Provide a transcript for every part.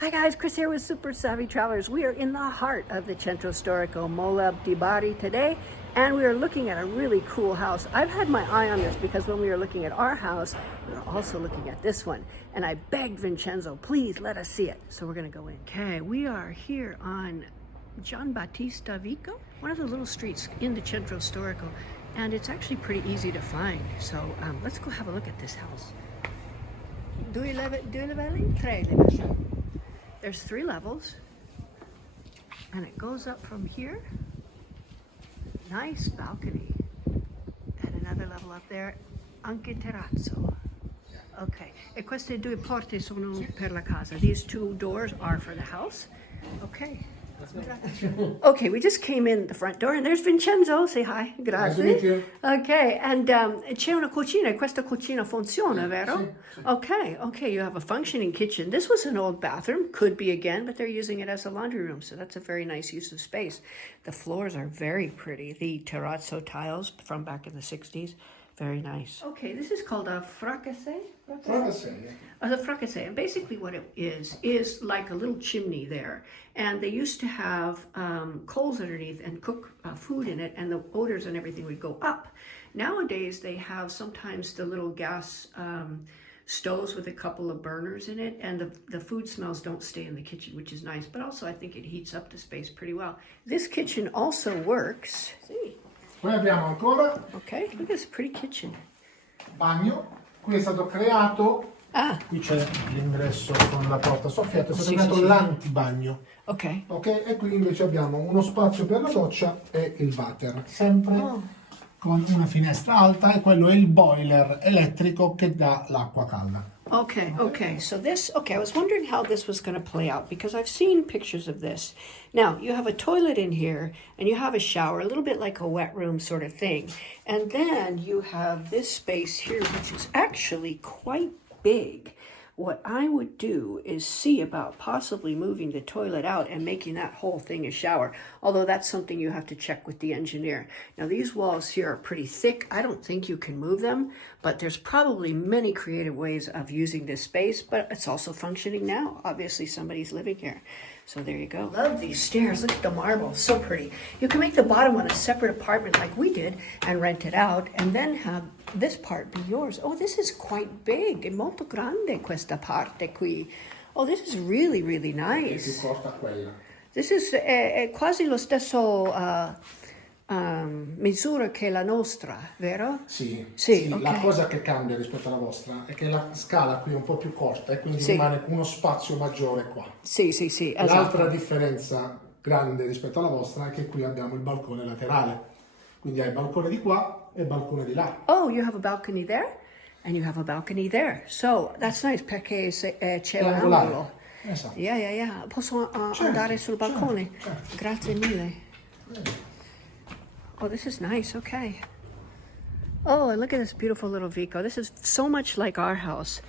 Hi guys, Chris here with Super Savvy Travelers. We are in the heart of the Centro Storico Mola di Bari today, and we are looking at a really cool house. I've had my eye on this because when we were looking at our house, we were also looking at this one, and I begged Vincenzo, please let us see it. So we're gonna go in. Okay, we are here on Gian Battista Vico, one of the little streets in the Centro Storico, and it's actually pretty easy to find. So let's go have a look at this house. Due livelli? Tre livelli. There's 3 levels, and it goes up from here. Nice balcony. And another level up there, anche terrazzo. Okay, e queste 2 porte sono per la casa. These 2 doors are for the house. Okay. Okay, we just came in the front door and there's Vincenzo. Say hi. Grazie. Nice to meet you. Okay, and c'è una cucina. Questa cucina funziona, vero? Sì, sì. Okay, you have a functioning kitchen. This was an old bathroom, could be again, but they're using it as a laundry room, so that's a very nice use of space. The floors are very pretty. The terrazzo tiles from back in the 60s, very nice. Okay, this is called a fracassé. Fracassé, yeah. The fracassé, and basically what it is like a little chimney there. And they used to have coals underneath and cook food in it, and the odors and everything would go up. Nowadays, they have sometimes the little gas stoves with a couple of burners in it, and the food smells don't stay in the kitchen, which is nice. But also, I think it heats up the space pretty well. This kitchen also works. See. Poi abbiamo ancora Okay, look at this pretty kitchen. bagno. Qui è stato creato, qui c'è l'ingresso con la porta soffiata, è stato creato l'antibagno. Okay. Ok, e qui invece abbiamo uno spazio per la doccia e il water, sempre con una finestra alta, e quello è il boiler elettrico che dà l'acqua calda. Okay. So this, I was wondering how this was going to play out because I've seen pictures of this. Now, you have a toilet in here and you have a shower, a little bit like a wet room sort of thing. And then you have this space here, which is actually quite big. What I would do is see about possibly moving the toilet out and making that whole thing a shower, although that's something you have to check with the engineer. Now, these walls here are pretty thick. I don't think you can move them, but there's probably many creative ways of using this space, but it's also functioning now. Obviously, somebody's living here. So there you go. Love these stairs. Look at the marble. So pretty. You can make the bottom one a separate apartment like we did and rent it out, and then have this part be yours. Oh, this is quite big. È molto grande questa parte qui. Oh, this is really, really È più nice. corta quella. This is è quasi lo stesso misura che la nostra, vero? Sì, Sì, La ok. cosa che cambia rispetto alla vostra è che la scala qui è un po' più corta e quindi rimane uno spazio maggiore qua. Sì, esatto. L'altra differenza grande rispetto alla vostra è che qui abbiamo il balcone laterale, quindi hai il balcone di qua e il balcone di là. Oh, you have a balcony there and you have a balcony there. So that's nice perché c'è un angolare. angolo. Esatto. Yeah. Posso andare sul balcone? certo. Grazie mille. Oh, this is nice. Okay. Oh, and look at this beautiful little Vico. This is so much like our house.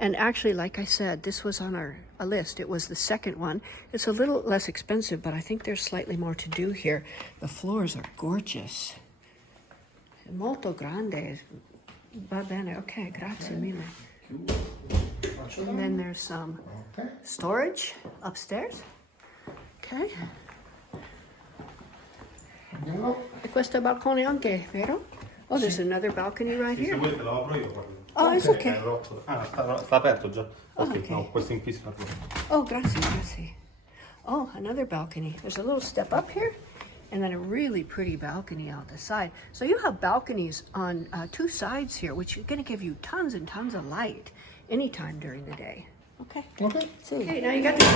And actually, like I said, this was on our list. It was the second one. It's a little less expensive, but I think there's slightly more to do here. The floors are gorgeous. Molto grande. Va bene. Okay, grazie mille. And then there's some storage upstairs. Okay. Andiamo. E questo è balcone anche, vero? Oh, there's another balcony right Se here. volete la apro io, guarda. Oh, it's okay. Sta aperto già. Ok. No, questo in fissa. Oh, grazie. Oh, another balcony. There's a little step up here, and then a really pretty balcony out the side. So you have balconies on 2 sides here, which are going to give you tons and tons of light anytime during the day. Okay. Ok. See. Okay, now you got this.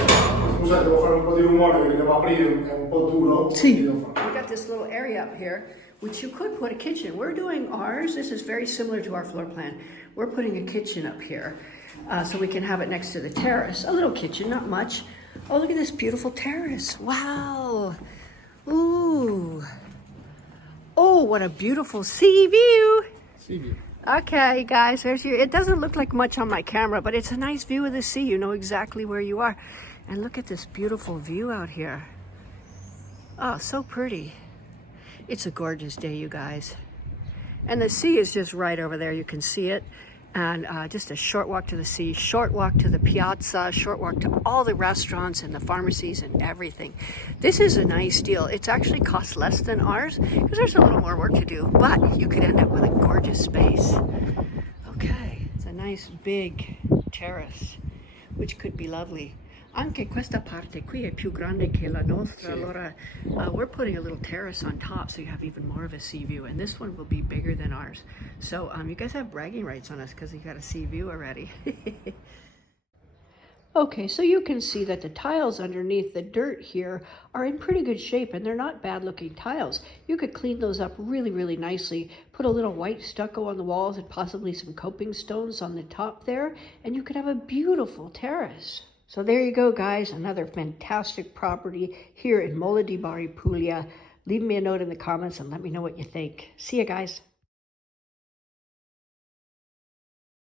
Scusate, devo fare un po' di rumore perché devo aprire, è un po' duro. See, Devo you fare. got this little area up here, which you could put a kitchen. We're doing ours. This is very similar to our floor plan. We're putting a kitchen up here, so we can have it next to the terrace. A little kitchen, not much. Oh, look at this beautiful terrace. Wow. Ooh. Oh, what a beautiful sea view. Sì. Okay, guys, it doesn't look like much on my camera, but it's a nice view of the sea. You know exactly where you are. And look at this beautiful view out here. Oh, so pretty. It's a gorgeous day, you guys. And the sea is just right over there. You can see it. and just a short walk to the sea, short walk to the piazza, short walk to all the restaurants and the pharmacies and everything. This is a nice deal. It's actually costs less than ours because there's a little more work to do, but you could end up with a gorgeous space. Okay, it's a nice big terrace, which could be lovely. Anche questa parte qui è più grande che la nostra, allora we're putting a little terrace on top so you have even more of a sea view, and this one will be bigger than ours. So you guys have bragging rights on us because you got a sea view already. Okay, so you can see that the tiles underneath the dirt here are in pretty good shape, and they're not bad looking tiles. You could clean those up really, really nicely, put a little white stucco on the walls and possibly some coping stones on the top there, and you could have a beautiful terrace. So there you go, guys, another fantastic property here in Mola di Bari, Puglia. Leave me a note in the comments and let me know what you think. See you guys.